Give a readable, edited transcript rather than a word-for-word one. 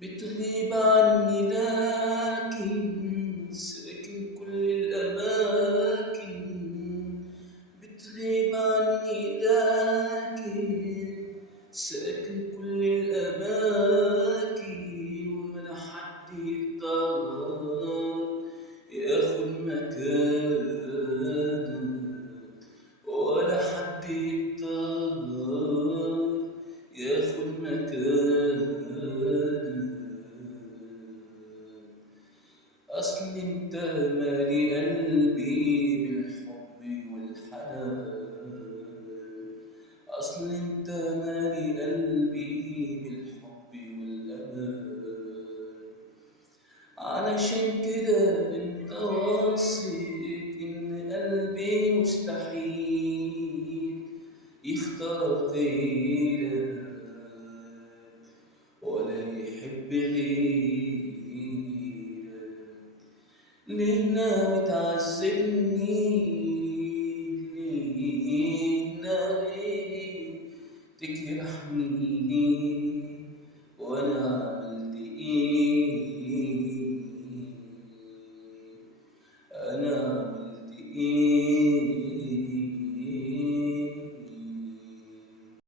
بتغيب عني لكن ساكن كل الأماكن. بتغيب عني لكن ساكن كل الأماكن. ولا حد يقدر ياخد مكانك، ولا حد يقدر ياخد مكانك. أصل انت مالي قلبي بالحب والحنان. أصل انت مالي قلبي بالحب والأمان. علشان كده انت واثق ان قلبي مستحيل يختار غيرك ولا يحب غيرك. ليه ناوي تعذبني